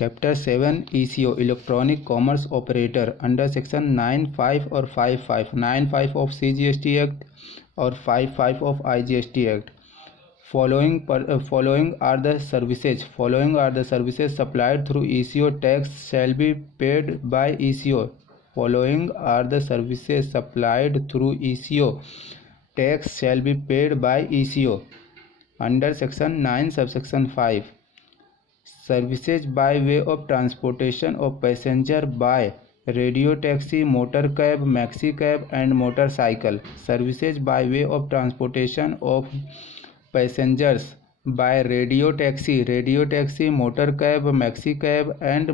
Chapter 7 ECO electronic commerce operator under section 9(5) और 5(5) 9(5) of CGST act और 5(5) of IGST act. Following are the services supplied through ECO. Tax shall be paid by ECO. Following are the services supplied through ECO. Tax shall be paid by ECO. Under section 9 subsection 5, services by way of transportation of passenger by radio taxi, motor cab, maxi cab and motorcycle. Services by way of transportation of passengers by radio taxi, motor cab, maxi cab and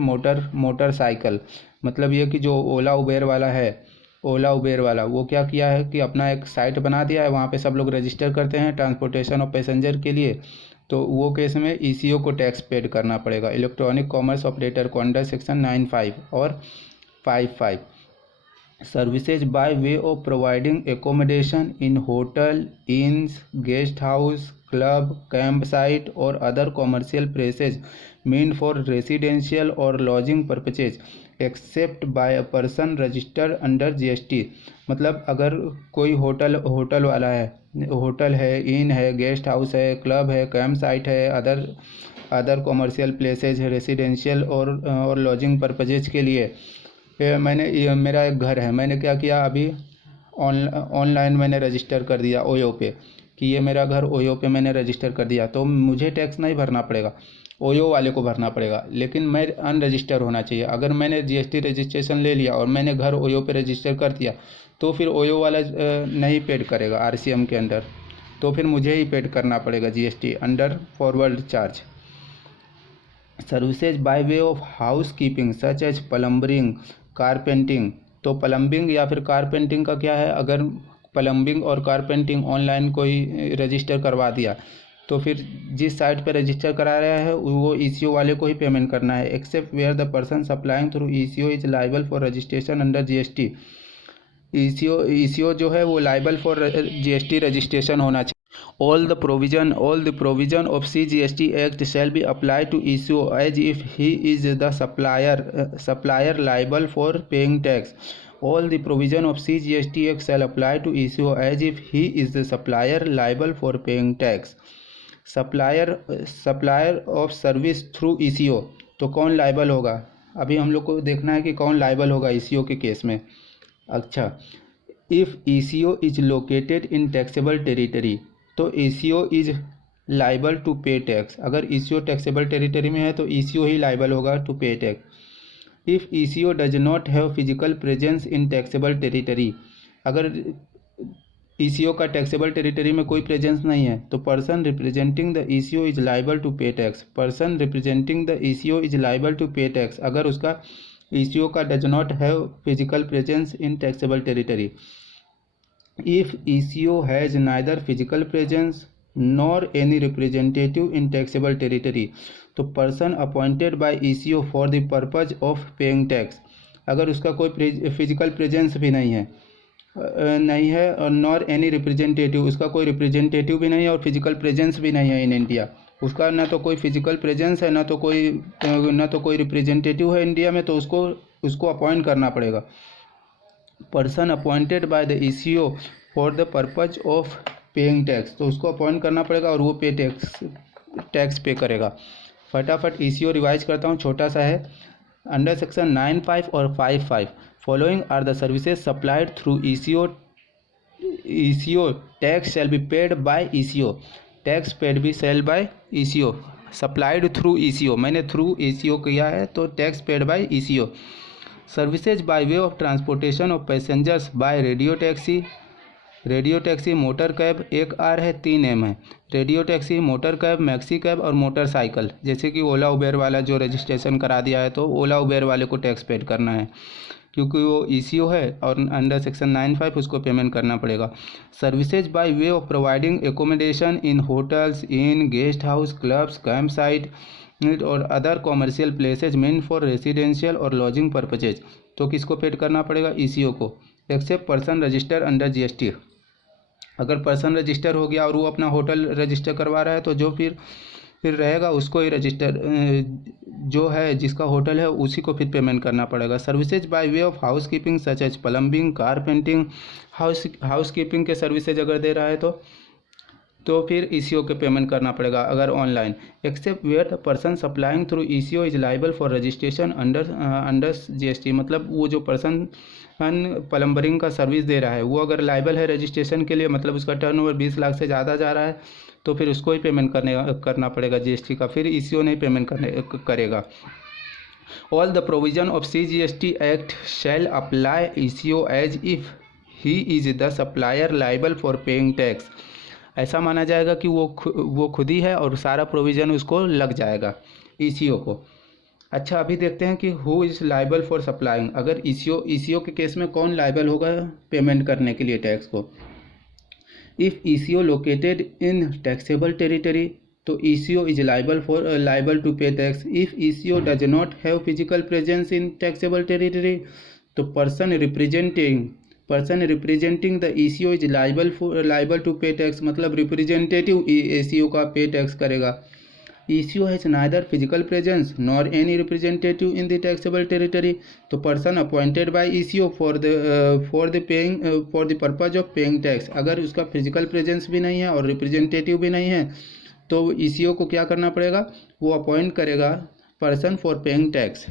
motorcycle। मतलब ये कि जो ओला Uber वाला है, ओला Uber वाला वो क्या किया है कि अपना एक साइट बना दिया है, वहाँ पे सब लोग रजिस्टर करते हैं ट्रांसपोर्टेशन ऑफ पैसेंजर के लिए, तो वो केस में ECO को टैक्स पेड करना पड़ेगा इलेक्ट्रॉनिक कॉमर्स ऑपरेटर को अंडर सेक्शन 9(5) और 5(5). Services by way of providing accommodation in hotel, inns, guest house, club, camp site or other commercial places mean for residential or lodging purposes except by a person registered under GST। मतलब अगर कोई hotel वाला है, hotel है, इन है, guest house है, club है, camp site है, अदर कॉमर्शियल प्लेसेज है, रेसिडेंशियल और लॉजिंग पर्पजेज के लिए मेरा एक घर है, मैंने क्या किया अभी ऑनलाइन मैंने रजिस्टर कर दिया ओयो पे कि ये मेरा घर ओयो पे मैंने रजिस्टर कर दिया, तो मुझे टैक्स नहीं भरना पड़ेगा, ओयो वाले को भरना पड़ेगा, लेकिन मैं अनरजिस्टर होना चाहिए। अगर मैंने GST रजिस्ट्रेशन ले लिया और मैंने घर ओयो पे रजिस्टर कर दिया तो फिर ओयो वाला नहीं पेड करेगा RCM के अंडर, तो फिर मुझे ही पेड करना पड़ेगा GST under forward charge. Services by way of house keeping such as plumbing, carpentering. तो प्लम्बिंग या फिर कारपेंटिंग का क्या है, अगर प्लम्बिंग और कारपेंटिंग ऑनलाइन कोई रजिस्टर करवा दिया तो फिर जिस साइट पे रजिस्टर करा रहा है वो ECO वाले को ही पेमेंट करना है, except where the person supplying through ECO is liable for registration under GST। ECO जो है वो लाइबल फॉर GST रजिस्ट्रेशन होना चाहिए। All the provision of CGST Act shall be applied to ECO as if he is the supplier liable for paying tax. All the provision of CGST Act shall apply to ECO as if he is the supplier liable for paying tax. Supplier of service through ECO, तो कौन liable होगा, अभी हम लोग को देखना है कि कौन लाइबल होगा ECO के केस में। अच्छा, if ECO is located in taxable territory, तो ECO is liable to pay tax. अगर ECO टैक्सेबल टेरिटरी में है तो ECO ही लाइबल होगा to pay tax. If ECO does not have physical presence in taxable territory, अगर ECO का taxable territory में कोई प्रेजेंस नहीं है तो person representing the ECO is liable to pay tax. Person representing the ECO is liable to pay tax अगर उसका ECO का does not have physical presence in taxable territory. If ECO has neither physical presence nor any representative in taxable territory, तो person appointed by ECO for the purpose of paying tax, अगर उसका कोई physical presence भी नहीं है और nor any representative, उसका कोई रिप्रेजेंटेटिव भी नहीं है और फिजिकल प्रेजेंस भी नहीं है इन इंडिया, उसका ना तो कोई फिजिकल प्रेजेंस है ना तो कोई रिप्रेजेंटेटिव है इंडिया में, तो उसको अपॉइंट करना पड़ेगा। Person appointed by the ECO for the purpose of paying tax, तो उसको अपॉइंट करना पड़ेगा और वो टैक्स पे करेगा। फटाफट ECO रिवाइज करता हूँ, छोटा सा है। अंडर सेक्शन 9(5) और 5(5) following are the services supplied through ECO tax shall be paid by ECO, tax paid be shall by ECO, supplied through ECO, मैंने थ्रू ECO किया है तो tax paid by ECO। Services by way of transportation of passengers by radio taxi, motor cab, एक R है 3 M है, radio taxi, motor cab, maxi cab और motorcycle. जैसे कि ओला उबेर वाला जो रजिस्ट्रेशन करा दिया है तो ओला उबेर वाले को टैक्स पेड करना है क्योंकि वो ECO है और अंडर सेक्शन 9(5) उसको पेमेंट करना पड़ेगा। Services by way of providing accommodation in hotels, in guest house, clubs, camp site or other commercial places mean for residential or lodging purposes, तो किसको पेड करना पड़ेगा ECO को, except person register under GST। अगर person register हो गया और वो अपना होटल रजिस्टर करवा रहा है तो जो फिर फिर रहेगा उसको ही रजिस्टर जो है जिसका होटल है उसी को फिर पेमेंट करना पड़ेगा। Services by way of house keeping such as plumbing, carpentering, house keeping के सर्विसेज अगर दे रहा है तो फिर ईसीओ के पेमेंट करना पड़ेगा अगर online. Except where the person supplying through ECO is liable for registration under GST, मतलब वो जो पर्सन प्लम्बरिंग का सर्विस दे रहा है वो अगर लाइबल है रजिस्ट्रेशन के लिए, मतलब उसका टर्नओवर 20 लाख से ज़्यादा जा रहा है तो फिर उसको ही पेमेंट करना पड़ेगा जीएसटी का, फिर ईसीओ नहीं पेमेंट करेगा। All the provision of CGST act shall apply ECO as if he is the supplier liable for paying tax. ऐसा माना जाएगा कि वो खुद ही है और सारा प्रोविज़न उसको लग जाएगा ईसीओ को। अच्छा, अभी देखते हैं कि who is liable for supplying. अगर ईसीओ के केस में कौन लाइबल होगा पेमेंट करने के लिए टैक्स को। If ECO located in taxable territory तो ECO is liable to pay tax. If ECO does not have physical presence in taxable territory तो person representing the ECO is liable to pay tax, मतलब representative ECO का pay tax करेगा। ECO has neither physical presence nor any representative in the taxable territory तो person appointed by ECO for the purpose of paying tax. अगर उसका physical presence भी नहीं है और रिप्रेजेंटेटिव भी नहीं है तो ईसीओ को क्या करना पड़ेगा, वो अपॉइंट करेगा पर्सन फॉर पेइंग टैक्स।